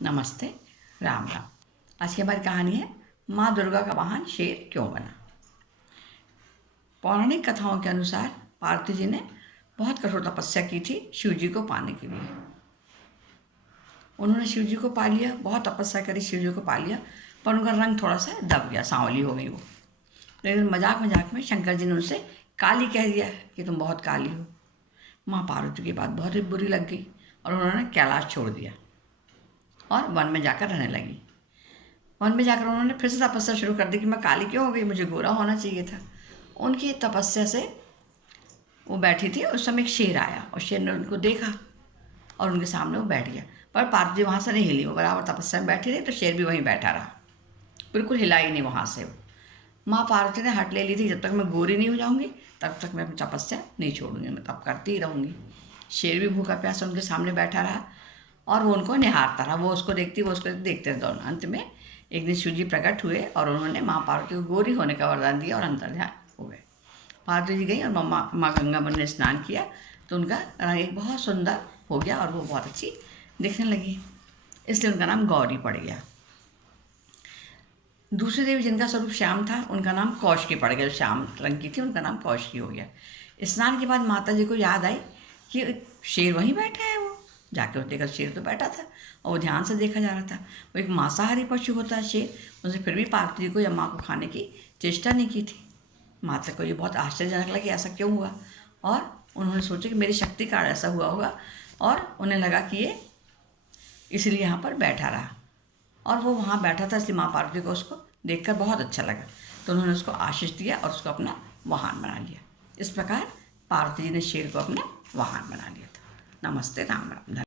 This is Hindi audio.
नमस्ते, राम राम। आज की हमारी कहानी है माँ दुर्गा का वाहन शेर क्यों बना। पौराणिक कथाओं के अनुसार पार्वती जी ने बहुत कठोर तपस्या की थी शिव जी को पाने के लिए। उन्होंने शिव जी को पा लिया, बहुत तपस्या करी, शिव जी को पा लिया, पर उनका रंग थोड़ा सा दब गया, सांवली हो गई वो। लेकिन मजाक मजाक में शंकर जी ने उनसे काली कह दिया कि तुम बहुत काली हो। माँ पार्वती की बात बहुत ही बुरी लग गई और उन्होंने कैलाश छोड़ दिया और वन में जाकर रहने लगी। वन में जाकर उन्होंने फिर से तपस्या शुरू कर दी कि मैं काली क्यों हो गई, मुझे गोरा होना चाहिए था। उनकी तपस्या से वो बैठी थी, उस समय एक शेर आया और शेर ने उनको देखा और उनके सामने वो बैठ गया। पर पार्वती वहाँ से नहीं हिली, वो बराबर तपस्या में बैठी रही, तो शेर भी वहीं बैठा रहा, बिल्कुल हिला ही नहीं वहाँ से वो। माँ पार्वती ने हट ले ली थी, जब तक मैं गोरी नहीं हो जाऊँगी तब तक मैं अपनी तपस्या नहीं छोड़ूंगी, मैं तब करती ही रहूँगी। शेर भी भूखा प्यासा उनके सामने बैठा रहा और वो उनको निहारता रहा, वो उसको देखती, वो उसको देखते रहे दोनों। अंत में एक दिन शिव जी प्रकट हुए और उन्होंने माँ पार्वती को गोरी होने का वरदान दिया और अंतर्ध्यान हो गए। पार्वती जी गई और माँ गंगा ने स्नान किया तो उनका रंग एक बहुत सुंदर हो गया और वो बहुत अच्छी दिखने लगी, इसलिए उनका नाम गौरी पड़ गया। दूसरी देवी जिनका स्वरूप श्याम था उनका नाम कौशकी पड़ गया, जो श्याम रंग की थी उनका नाम कौशकी हो गया। स्नान के बाद माता जी को याद आई कि शेर वहीं बैठा है, वो जाके देखा शेर तो बैठा था और वो ध्यान से देखा जा रहा था। वो एक मांसाहारी पशु होता है शेर, उसने फिर भी पार्वती जी को या माँ को खाने की चेष्टा नहीं की थी। माता को ये बहुत आश्चर्यजनक लगा कि ऐसा क्यों हुआ, और उन्होंने सोचा कि मेरी शक्ति कारण ऐसा हुआ होगा, और उन्हें लगा कि ये इसलिए यहाँ पर बैठा रहा। और वो वहाँ बैठा था इसलिए माँ पार्वती को उसको देखकर बहुत अच्छा लगा, तो उन्होंने उसको आशीष दिया और उसको अपना वाहन बना लिया। इस प्रकार पार्वती जी ने शेर को अपना वाहन बना लिया था। नमस्ते, राम राम।